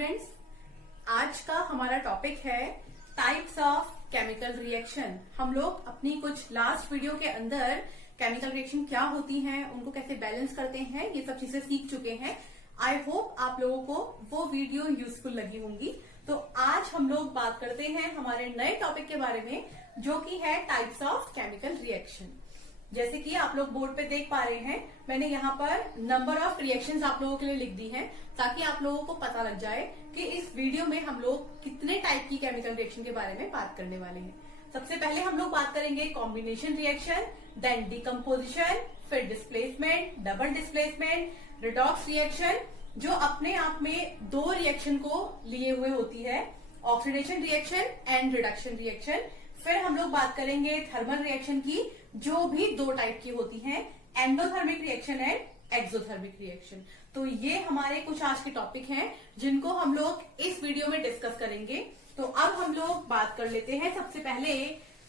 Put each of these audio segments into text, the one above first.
Friends, आज का हमारा टॉपिक है टाइप्स ऑफ केमिकल रिएक्शन। हम लोग अपनी कुछ लास्ट वीडियो के अंदर केमिकल रिएक्शन क्या होती हैं, उनको कैसे बैलेंस करते हैं, ये सब चीजें सीख चुके हैं। आई होप आप लोगों को वो वीडियो यूजफुल लगी होंगी। तो आज हम लोग बात करते हैं हमारे नए टॉपिक के बारे में, जो कि है टाइप्स ऑफ केमिकल रिएक्शन। जैसे कि आप लोग बोर्ड पे देख पा रहे हैं, मैंने यहाँ पर नंबर ऑफ रिएक्शंस आप लोगों के लिए लिख दी हैं, ताकि आप लोगों को पता लग जाए कि इस वीडियो में हम लोग कितने टाइप की केमिकल रिएक्शन के बारे में बात करने वाले हैं। सबसे पहले हम लोग बात करेंगे कॉम्बिनेशन रिएक्शन, देन डिकम्पोजिशन, फिर displacement, double displacement, redox reaction, जो अपने आप में दो रिएक्शन को लिए हुए होती है, oxidation reaction and reduction reaction. फिर हम लोग बात करेंगे थर्मल रिएक्शन की, जो भी दो टाइप की होती हैं, endothermic reaction and exothermic reaction. तो ये हमारे कुछ आज के टॉपिक हैं, जिनको हम लोग इस वीडियो में डिस्कस करेंगे। तो अब हम लोग बात कर लेते हैं सबसे पहले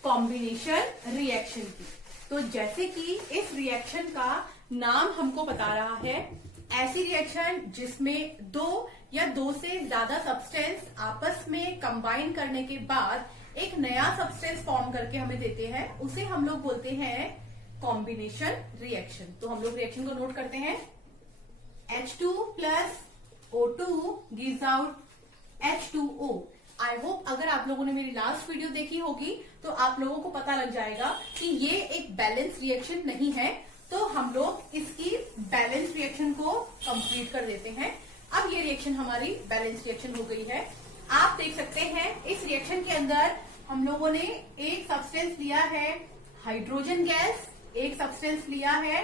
कॉम्बिनेशन रिएक्शन की। तो जैसे कि इस रिएक्शन का नाम हमको बता रहा है, ऐसी रिएक्शन जिसमें दो या दो से ज्यादा सब्सटेंस आपस में कंबाइन करने के बाद एक नया सब्सटेंस फॉर्म करके हमें देते हैं, उसे हम लोग बोलते हैं कॉम्बिनेशन रिएक्शन। तो हम लोग रिएक्शन को नोट करते हैं। H2 plus O2 gives out H2O। I hope अगर आप लोगों ने मेरी लास्ट वीडियो देखी होगी तो आप लोगों को पता लग जाएगा कि ये एक बैलेंस रिएक्शन नहीं है। तो हम लोग इसकी बैलेंस रिएक्शन को कंप्लीट कर देते हैं। अब ये रिएक्शन हमारी बैलेंस रिएक्शन हो गई है। आप देख सकते हैं इस रिएक्शन के अंदर हम लोगों ने एक सब्सटेंस लिया है हाइड्रोजन गैस, एक सब्सटेंस लिया है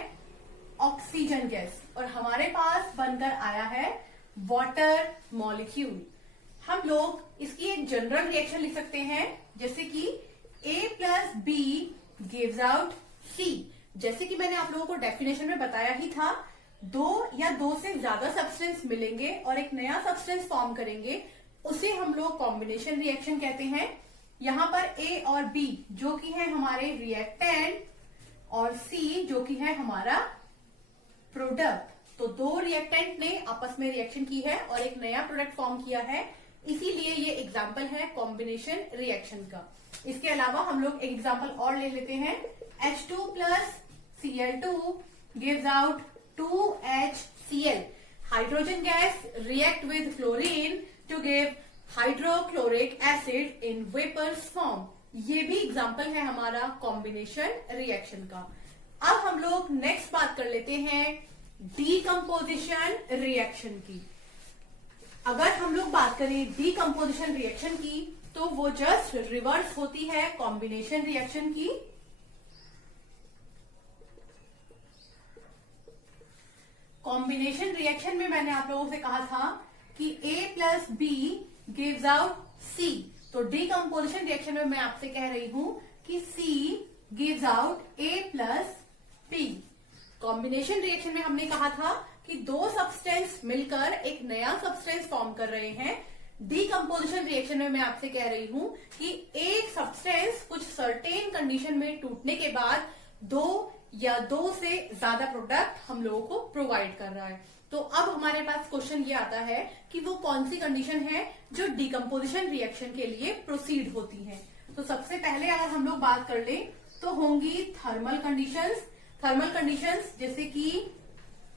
ऑक्सीजन गैस, और हमारे पास बनकर आया है वाटर मॉलिक्यूल। हम लोग इसकी एक जनरल रिएक्शन लिख सकते हैं, जैसे कि A plus B gives out C। जैसे कि मैंने आप लोगों को डेफिनेशन में बताया ही था, दो या दो से ज्यादा सब्सटेंस मिलेंगे और एक नया सब्सटेंस फॉर्म करेंगे, उसे हम लोग कॉम्बिनेशन रिएक्शन कहते हैं। यहाँ पर A और B जो कि है हमारे रिएक्टेंट, और C जो कि है हमारा प्रोडक्ट। तो दो रिएक्टेंट ने आपस में रिएक्शन की है और एक नया प्रोडक्ट फॉर्म किया है, इसीलिए ये एग्जाम्पल है कॉम्बिनेशन रिएक्शन का। इसके अलावा हम लोग एक एग्जाम्पल और ले लेते हैं। H2 plus Cl2 gives out 2HCl। Hydrogen gas react with chlorine to give hydrochloric acid in vapours form. ये भी एग्जाम्पल है हमारा कॉम्बिनेशन रिएक्शन का। अब हम लोग नेक्स्ट बात कर लेते हैं डीकम्पोजिशन रिएक्शन की। अगर हम लोग बात करें डीकम्पोजिशन रिएक्शन की, तो वो जस्ट रिवर्स होती है कॉम्बिनेशन रिएक्शन की। कॉम्बिनेशन रिएक्शन में मैंने आप लोगों से कहा था कि A plus B gives out C। तो डीकम्पोजिशन रिएक्शन में मैं आपसे कह रही हूं कि C gives out A plus B। Combination reaction में हमने कहा था कि दो सब्सटेंस मिलकर एक नया सब्सटेंस फॉर्म कर रहे हैं। डीकम्पोजिशन रिएक्शन में मैं आपसे कह रही हूं कि एक सब्सटेंस कुछ सर्टेन कंडीशन में टूटने के बाद दो या दो से ज्यादा प्रोडक्ट हम लोगों को प्रोवाइड कर रहा है। तो अब हमारे पास क्वेश्चन ये आता है कि वो कौन सी कंडीशन है जो डीकम्पोजिशन रिएक्शन के लिए प्रोसीड होती है। तो सबसे पहले अगर हम लोग बात कर लें तो होंगी थर्मल कंडीशंस। थर्मल कंडीशंस जैसे कि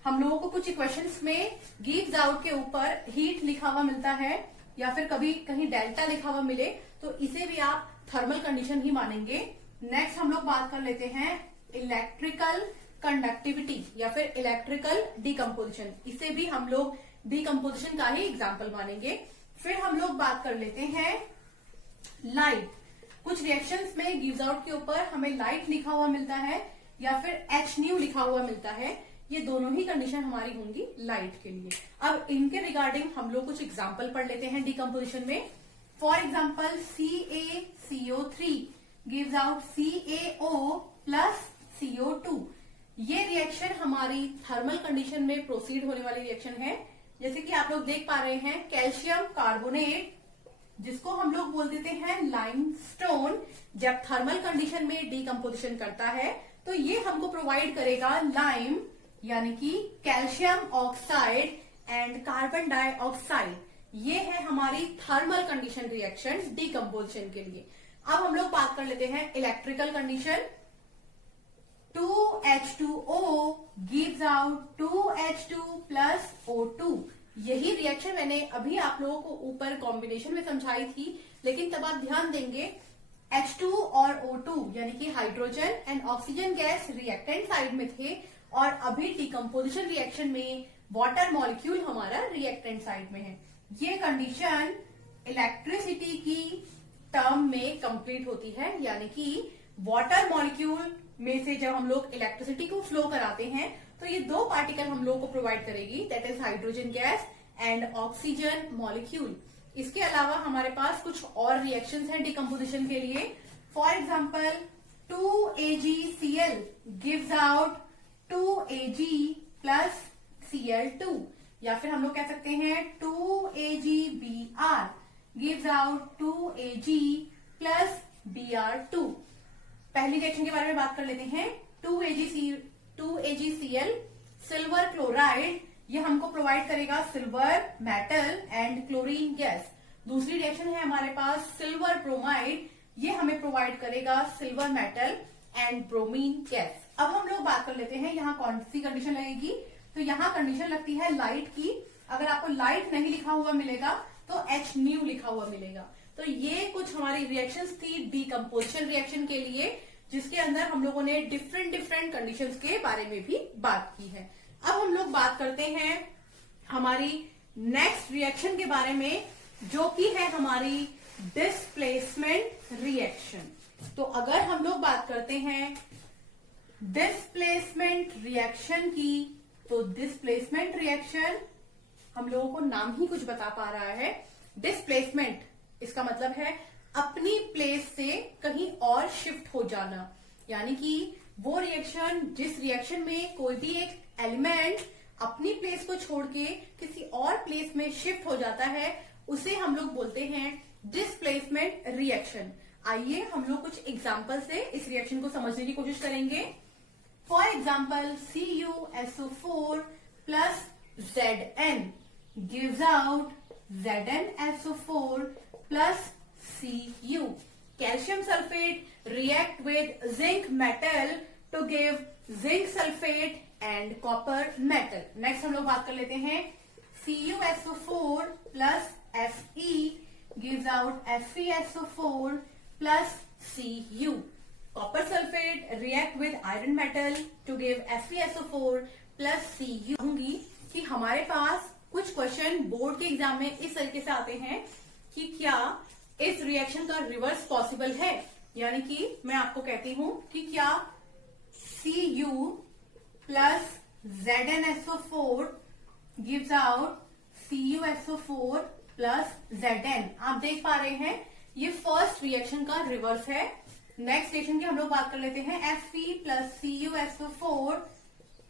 हम लोगों को कुछ इक्वेशंस में गिव्स आउट के ऊपर हीट लिखा हुआ मिलता है, या फिर कभी कहीं डेल्टा लिखा हुआ मिले, तो इसे भी आप थर्मल कंडीशन ही मानेंगे। नेक्स्ट हम लोग बात कर लेते हैं इलेक्ट्रिकल कंडक्टिविटी या फिर इलेक्ट्रिकल डीकम्पोजिशन। इसे भी हम लोग डीकम्पोजिशन का ही एग्जाम्पल मानेंगे। फिर हम लोग बात कर लेते हैं लाइट। कुछ रिएक्शंस में गिव्स आउट के ऊपर हमें लाइट लिखा हुआ मिलता है या फिर H न्यू लिखा हुआ मिलता है। ये दोनों ही कंडीशन हमारी होंगी लाइट के लिए। अब इनके रिगार्डिंग हम लोग कुछ एग्जाम्पल पढ़ लेते हैं डीकम्पोजिशन में। For example CaCO3 gives out CaO plus CO2। ये रिएक्शन हमारी थर्मल कंडीशन में प्रोसीड होने वाली रिएक्शन है। जैसे कि आप लोग देख पा रहे हैं कैल्शियम कार्बोनेट, जिसको हम लोग बोल देते हैं लाइमस्टोन, जब थर्मल कंडीशन में डीकम्पोजिशन करता है तो ये हमको प्रोवाइड करेगा लाइम, यानी कि calcium oxide and carbon dioxide. ये है हमारी थर्मल कंडीशन रिएक्शन डीकम्पोजिशन के लिए। अब हम लोग बात कर लेते हैं electrical condition. 2H2O gives out 2H2 plus O2। यही रिएक्शन मैंने अभी आप लोगों को ऊपर कॉम्बिनेशन में समझाई थी, लेकिन तब आप ध्यान देंगे H2 और O2 यानी कि hydrogen and oxygen gas reactant side में थे, और अभी डिकम्पोजिशन रिएक्शन में वाटर मॉलिक्यूल हमारा रिएक्टेंट साइड में है। ये कंडीशन इलेक्ट्रिसिटी की टर्म में कंप्लीट होती है, यानी कि वाटर मॉलिक्यूल में से जब हम लोग इलेक्ट्रिसिटी को फ्लो कराते हैं तो ये दो पार्टिकल हम लोग को प्रोवाइड करेगी, that is hydrogen gas and oxygen molecule. इसके अलावा हमारे पास कुछ और रिएक्शंस हैं डिकम्पोजिशन के लिए। For example 2AgCl gives out 2Ag plus Cl2, या फिर हम लोग कह सकते हैं 2AgBr gives out 2Ag plus Br2। पहली रिएक्शन के बारे में बात कर लेते हैं। 2AgCl सिल्वर क्लोराइड, ये हमको प्रोवाइड करेगा silver metal and chlorine gas. दूसरी रिएक्शन है हमारे पास सिल्वर ब्रोमाइड, ये हमें प्रोवाइड करेगा silver metal and bromine gas. अब हम लोग बात कर लेते हैं यहाँ कौन सी कंडीशन लगेगी। तो यहाँ कंडीशन लगती है लाइट की। अगर आपको लाइट नहीं लिखा हुआ मिलेगा तो H न्यू लिखा हुआ मिलेगा। तो ये कुछ हमारी रिएक्शंस थी डीकम्पोजिशन रिएक्शन के लिए, जिसके अंदर हम लोगों ने डिफरेंट कंडीशंस के बारे में भी बात की है। अब हम लोग बात करते हैं हमारी नेक्स्ट रिएक्शन के बारे में, जो कि है हमारी डिस्प्लेसमेंट रिएक्शन। तो अगर हम लोग बात करते हैं डिस्प्लेसमेंट रिएक्शन की, तो डिस्प्लेसमेंट रिएक्शन हम लोगों को नाम ही कुछ बता पा रहा है। डिस्प्लेसमेंट इसका मतलब है अपनी प्लेस से कहीं और शिफ्ट हो जाना, यानी कि वो रिएक्शन जिस रिएक्शन में कोई भी एक एलिमेंट अपनी प्लेस को छोड़ के किसी और प्लेस में शिफ्ट हो जाता है, उसे हम लोग बोलते हैं डिस्प्लेसमेंट रिएक्शन। आइए हम लोग कुछ एग्जाम्पल से इस रिएक्शन को समझने की कोशिश करेंगे। For example CuSO4 plus Zn gives out ZnSO4 plus Cu. Calcium sulfate react with zinc metal to give zinc sulfate and copper metal. Next हम लोग बात कर लेते हैं CuSO4 plus Fe gives out FeSO4 plus Cu. Copper sulfate react with iron metal to give FeSO4 plus Cu. कहूंगी कि हमारे पास कुछ क्वेश्चन बोर्ड के एग्जाम में इस तरीके से आते हैं कि क्या इस रिएक्शन का रिवर्स पॉसिबल है, यानी कि मैं आपको कहती हूं कि क्या Cu plus ZnSO4 gives out CuSO4 plus Zn। आप देख पा रहे हैं ये फर्स्ट रिएक्शन का रिवर्स है। नेक्स्ट रिएक्शन की हम लोग बात कर लेते हैं Fe plus CuSO4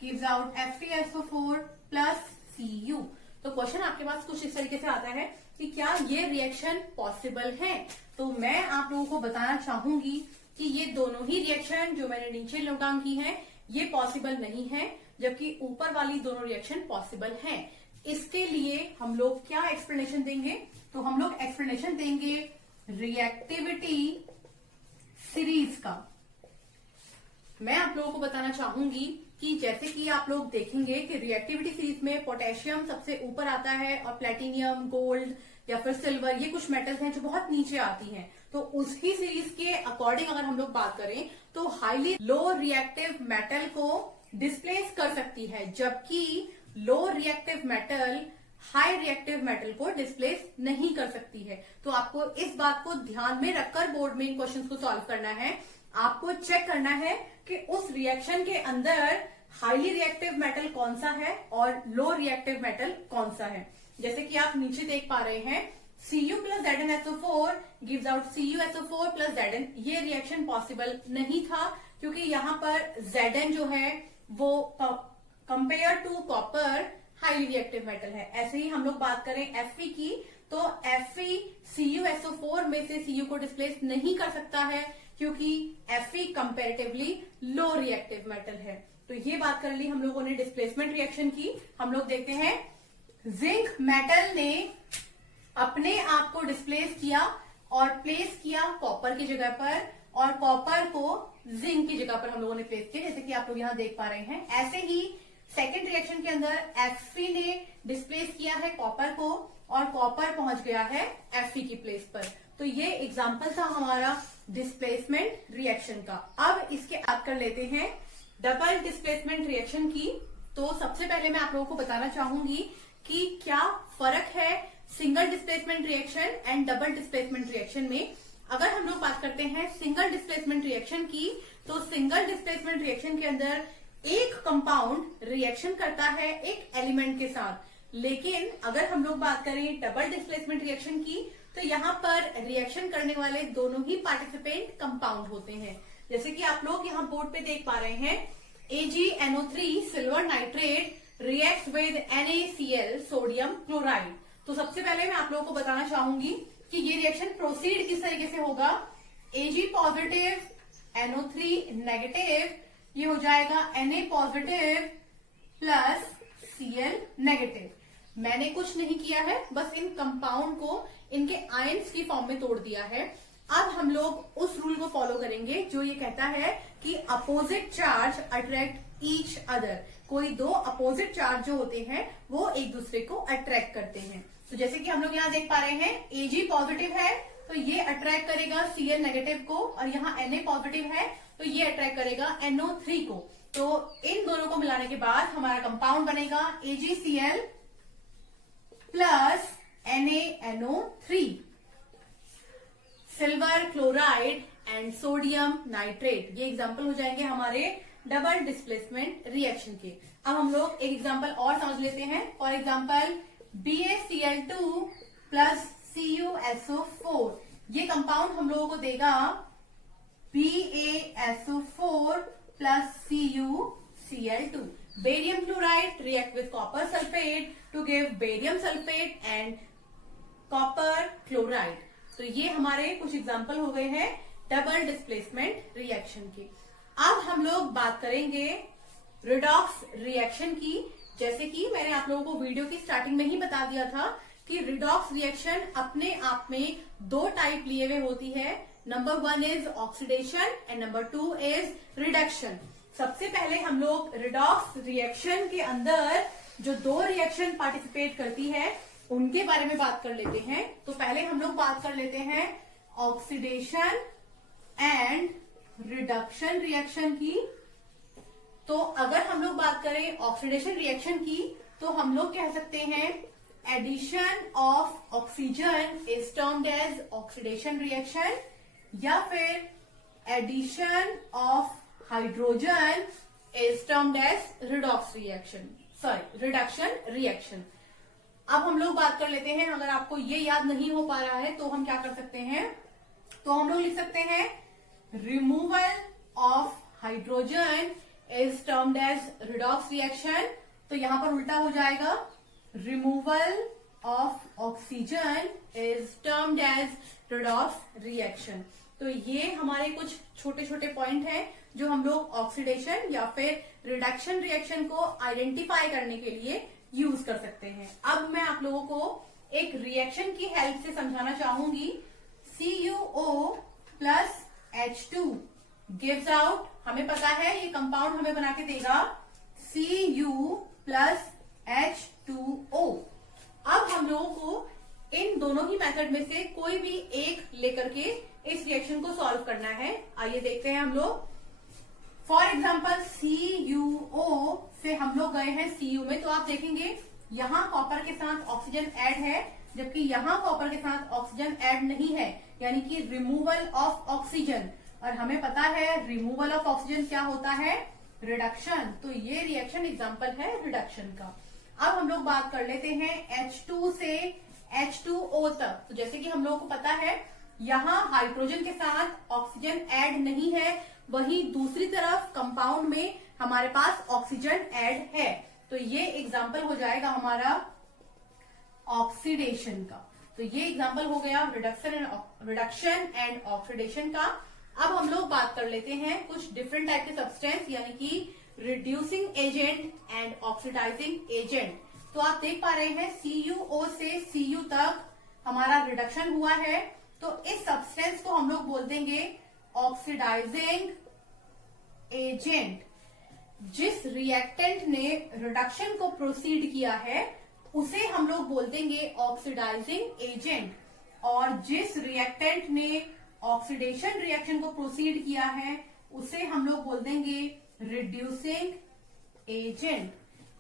gives out FeSO4 plus Cu। तो क्वेश्चन आपके पास कुछ इस तरीके से आता है कि क्या ये रिएक्शन पॉसिबल है। तो मैं आप लोगों को बताना चाहूंगी कि ये दोनों ही रिएक्शन जो मैंने नीचे नोट डाउन की है ये पॉसिबल नहीं है, जबकि ऊपर वाली दोनों रिएक्शन पॉसिबल हैं। इसके लिए हम लोग क्या एक्सप्लेनेशन देंगे, तो हम लोग एक्सप्लेनेशन देंगे रिएक्टिविटी सीरीज का। मैं आप लोगों को बताना चाहूंगी कि जैसे कि आप लोग देखेंगे कि रिएक्टिविटी सीरीज में पोटेशियम सबसे ऊपर आता है और प्लेटिनियम, गोल्ड या फिर सिल्वर, ये कुछ मेटल्स हैं जो बहुत नीचे आती हैं। तो उसी सीरीज के अकॉर्डिंग अगर हम लोग बात करें तो हाईली लो रिएक्टिव मेटल को डिस्प्लेस कर सकती है, जबकि low reactive metal high reactive metal को डिस्प्लेस नहीं कर सकती है। तो आपको इस बात को ध्यान में रखकर बोर्ड में इन क्वेश्चंस को सॉल्व करना है। आपको चेक करना है कि उस रिएक्शन के अंदर हाईली रिएक्टिव मेटल कौन सा है और लो रिएक्टिव मेटल कौन सा है। जैसे कि आप नीचे देख पा रहे हैं Cu plus ZnSO4 gives out CuSO4 plus Zn। ये रिएक्शन पॉसिबल नहीं था क्योंकि यहाँ पर Zn जो है वो compare to copper highly reactive metal है। ऐसे ही हम लोग बात करें Fe की, तो Fe CuSO4 में से Cu को डिस्प्लेस नहीं कर सकता है क्योंकि Fe comparatively low reactive metal है। तो ये बात कर ली हम लोगों ने डिस्प्लेसमेंट रिएक्शन की। हम लोग देखते हैं जिंक मेटल ने अपने आप को डिस्प्लेस किया और प्लेस किया कॉपर की जगह पर, और कॉपर को जिंक की जगह पर हम लोगों ने प्लेस किया, जैसे कि आप लोग यहाँ देख पा रहे हैं। ऐसे ही सेकेंड रिएक्शन के अंदर Fe ने डिस्प्लेस किया है कॉपर को और कॉपर पहुंच गया है Fe की प्लेस पर। तो ये एग्जाम्पल था हमारा डिस्प्लेसमेंट रिएक्शन का। अब इसके बात कर लेते हैं डबल डिस्प्लेसमेंट रिएक्शन की। तो सबसे पहले मैं आप लोगों को बताना चाहूंगी कि क्या फर्क है single displacement reaction and double displacement reaction में। अगर हम लोग बात करते हैं सिंगल डिस्प्लेसमेंट रिएक्शन की, तो सिंगल डिस्प्लेसमेंट रिएक्शन के अंदर एक कंपाउंड रिएक्शन करता है एक एलिमेंट के साथ, लेकिन अगर हम लोग बात करें डबल डिस्प्लेसमेंट रिएक्शन की, तो यहाँ पर रिएक्शन करने वाले दोनों ही पार्टिसिपेंट कंपाउंड होते हैं। जैसे कि आप लोग यहाँ बोर्ड पे देख पा रहे हैं, AgNO3 silver nitrate react with NaCl sodium chloride. तो सबसे पहले मैं आप लोगों को बताना चाहूंगी कि ये रिएक्शन प्रोसीड किस तरीके से होगा। Ag पॉजिटिव NO3 नेगेटिव, ये हो जाएगा Na positive plus Cl negative. मैंने कुछ नहीं किया है, बस इन कंपाउंड को इनके आयंस की फॉर्म में तोड़ दिया है। अब हम लोग उस रूल को फॉलो करेंगे जो ये कहता है कि opposite charge attract each other. कोई दो अपोजिट चार्ज जो होते हैं वो एक दूसरे को अट्रैक्ट करते हैं। तो जैसे कि हम लोग यहाँ देख पा रहे हैं, Ag पॉजिटिव है तो ये अट्रैक्ट करेगा Cl नेगेटिव को, और यहाँ Na पॉजिटिव है तो ये अट्रैक्ट करेगा NO3 को। तो इन दोनों को मिलाने के बाद हमारा कंपाउंड बनेगा AgCl plus NaNO3, silver chloride and sodium nitrate. ये एग्जाम्पल हो जाएंगे हमारे डबल डिस्प्लेसमेंट रिएक्शन के। अब हम लोग एक एग्जाम्पल और समझ लेते हैं। For example BaCl2 plus CuSO4, ये कंपाउंड हम लोगों को देगा BaSO4 plus CuCl2। Barium chloride react with copper sulphate to give barium sulphate and copper chloride. तो ये हमारे कुछ एग्जाम्पल हो गए हैं डबल डिस्प्लेसमेंट रिएक्शन के। अब हम लोग बात करेंगे रिडॉक्स रिएक्शन की। जैसे कि मैंने आप लोगों को वीडियो की स्टार्टिंग में ही बता दिया था कि रिडॉक्स रिएक्शन अपने आप में दो टाइप लिए हुए होती है। Number 1 is oxidation and number 2 is reduction. सबसे पहले हम लोग रिडॉक्स रिएक्शन के अंदर जो दो रिएक्शन पार्टिसिपेट करती है उनके बारे में बात कर लेते हैं। तो पहले हम लोग बात कर लेते हैं ऑक्सीडेशन एंड रिडक्शन रिएक्शन की। तो अगर हम लोग बात करें ऑक्सीडेशन रिएक्शन की, तो हम लोग कह सकते हैं addition of oxygen is termed as oxidation reaction, या फिर addition of hydrogen is termed as redox reaction, sorry reduction reaction. अब हम लोग बात कर लेते हैं, अगर आपको ये याद नहीं हो पा रहा है तो हम क्या कर सकते हैं, तो हम लोग लिख सकते हैं removal of hydrogen is termed as redox reaction. तो यहां पर उल्टा हो जाएगा, removal of oxygen is termed as redox reaction. तो ये हमारे कुछ छोटे छोटे पॉइंट हैं जो हम लोग ऑक्सीडेशन या फिर रिडक्शन रिएक्शन को आइडेंटिफाई करने के लिए यूज कर सकते हैं। अब मैं आप लोगों को एक रिएक्शन की हेल्प से समझाना चाहूंगी। CuO plus H2 gives out, हमें पता है ये कंपाउंड हमें बना के देगा Cu प्लस H2O। अब हम लोगों को इन दोनों ही मेथड में से कोई भी एक लेकर के इस रिएक्शन को सॉल्व करना है। आइए देखते हैं हम लोग। फॉर एग्जाम्पल CuO से हम लोग गए हैं Cu में, तो आप देखेंगे यहाँ कॉपर के साथ ऑक्सीजन ऐड है, जबकि यहाँ कॉपर के साथ ऑक्सीजन ऐड नहीं है, यानी कि रिमूवल ऑफ ऑक्सीजन। और हमें पता है रिमूवल ऑफ ऑक्सीजन क्या होता है, रिडक्शन। तो ये रिएक्शन एग्जाम्पल है रिडक्शन का। अब हम लोग बात कर लेते हैं H2 से H2O तक। तो जैसे कि हम लोगों को पता है यहाँ हाइड्रोजन के साथ ऑक्सीजन ऐड नहीं है, वहीं दूसरी तरफ कंपाउंड में हमारे पास ऑक्सीजन ऐड है। तो ये एग्जाम्पल हो जाएगा हमारा ऑक्सीडेशन का। तो ये एग्जाम्पल हो गया रिडक्शन एंड ऑक्सीडेशन का। अब हम लोग बात कर लेते हैं कुछ डिफरेंट टाइप के सब्सटेंस, यानी कि reducing agent and oxidising agent. तो आप देख पा रहे हैं CuO से Cu तक हमारा रिडक्शन हुआ है, तो इस सब्सटेंस को हम लोग बोल देंगे ऑक्सीडाइजिंग एजेंट। जिस रिएक्टेंट ने रिडक्शन को प्रोसीड किया है उसे हम लोग बोल देंगे ऑक्सीडाइजिंग एजेंट, और जिस रिएक्टेंट ने ऑक्सीडेशन रिएक्शन को प्रोसीड किया है उसे हम लोग बोल देंगे रिड्यूसिंग एजेंट।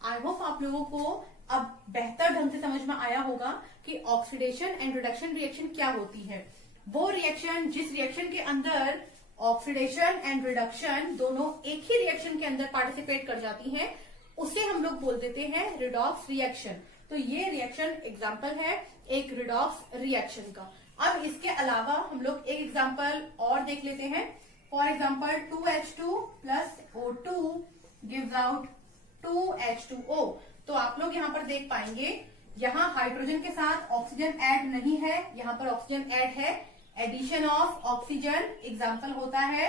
आई होप आप लोगों को अब बेहतर ढंग से समझ में आया होगा कि ऑक्सीडेशन एंड रिडक्शन रिएक्शन क्या होती है। वो रिएक्शन जिस रिएक्शन के अंदर ऑक्सीडेशन एंड रिडक्शन दोनों एक ही रिएक्शन के अंदर पार्टिसिपेट कर जाती हैं उसे हम लोग बोल देते हैं रिडॉक्स रिएक्शन। तो ये रिएक्शन एग्जाम्पल है एक रिडॉक्स रिएक्शन का। अब इसके अलावा हम लोग एक एग्जाम्पल और देख लेते हैं। For example 2H2 plus O2 gives out 2H2O। तो आप लोग यहाँ पर देख पाएंगे यहाँ हाइड्रोजन के साथ ऑक्सीजन ऐड नहीं है, यहाँ पर ऑक्सीजन ऐड है। एडिशन ऑफ ऑक्सीजन एग्जाम्पल होता है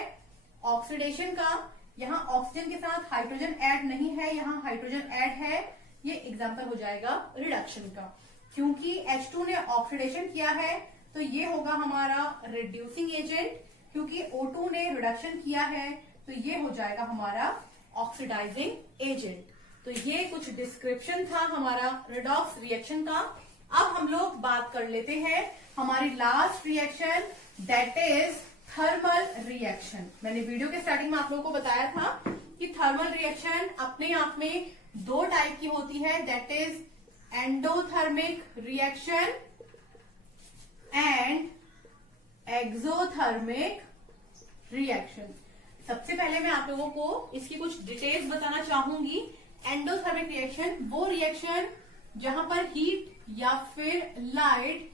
ऑक्सीडेशन का। यहाँ ऑक्सीजन के साथ हाइड्रोजन ऐड नहीं है, यहाँ हाइड्रोजन ऐड है, ये एग्जाम्पल हो जाएगा रिडक्शन का। क्योंकि H2 ने ऑक्सीडेशन किया है तो ये होगा हमारा रिड्यूसिंग एजेंट, क्योंकि O2 ने रिडक्शन किया है तो ये हो जाएगा हमारा ऑक्सीडाइजिंग एजेंट। तो ये कुछ डिस्क्रिप्शन था हमारा रिडॉक्स रिएक्शन का। अब हम लोग बात कर लेते हैं हमारी last reaction, that is thermal reaction. मैंने वीडियो के स्टार्टिंग में आप लोगों को बताया था कि थर्मल रिएक्शन अपने आप में दो टाइप की होती है, that is endothermic reaction and exothermic reaction. सबसे पहले मैं आप लोगों को इसकी कुछ डिटेल्स बताना चाहूंगी। एंडोथर्मिक रिएक्शन वो रिएक्शन जहां पर हीट या फिर लाइट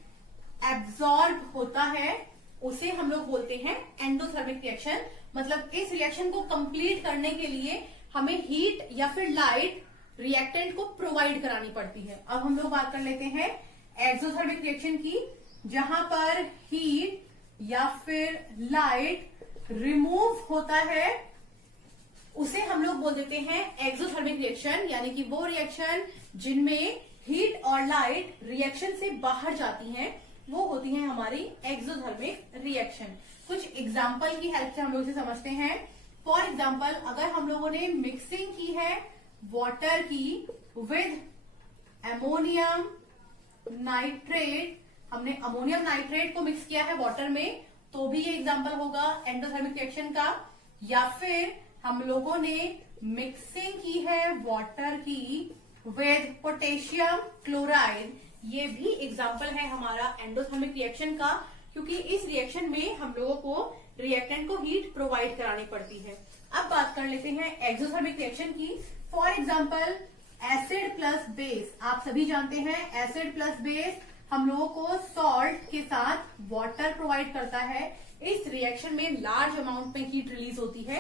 एब्जॉर्ब होता है उसे हम लोग बोलते हैं एंडोथर्मिक रिएक्शन। मतलब इस रिएक्शन को कंप्लीट करने के लिए हमें हीट या फिर लाइट रिएक्टेंट को प्रोवाइड करानी पड़ती है। अब हम लोग बात कर लेते हैं एक्सोथर्मिक रिएक्शन की, जहां पर हीट या फिर लाइट रिमूव होता है उसे हम लोग बोल देते हैं एक्सोथर्मिक रिएक्शन। यानी कि वो रिएक्शन जिनमें हीट और लाइट रिएक्शन से बाहर जाती हैं वो होती है हमारी एक्सोथर्मिक रिएक्शन। कुछ एग्जाम्पल की हेल्प से हम लोग इसे समझते हैं। फॉर एग्जाम्पल अगर हम लोगों ने मिक्सिंग की है वाटर की विद अमोनियम नाइट्रेट, हमने अमोनियम नाइट्रेट को मिक्स किया है वाटर में, तो भी ये एग्जाम्पल होगा एंडोथर्मिक रिएक्शन का। या फिर हम लोगों ने मिक्सिंग की है वाटर की विद पोटेशियम क्लोराइड, ये भी एग्जाम्पल है हमारा एंडोथर्मिक रिएक्शन का, क्योंकि इस रिएक्शन में हम लोगों को रिएक्टेंट को हीट प्रोवाइड करानी पड़ती है। अब बात कर लेते हैं एक्सोथर्मिक रिएक्शन की। For example acid plus base, आप सभी जानते हैं एसिड प्लस बेस हम लोगों को सॉल्ट के साथ वाटर प्रोवाइड करता है। इस रिएक्शन में लार्ज अमाउंट में हीट रिलीज होती है।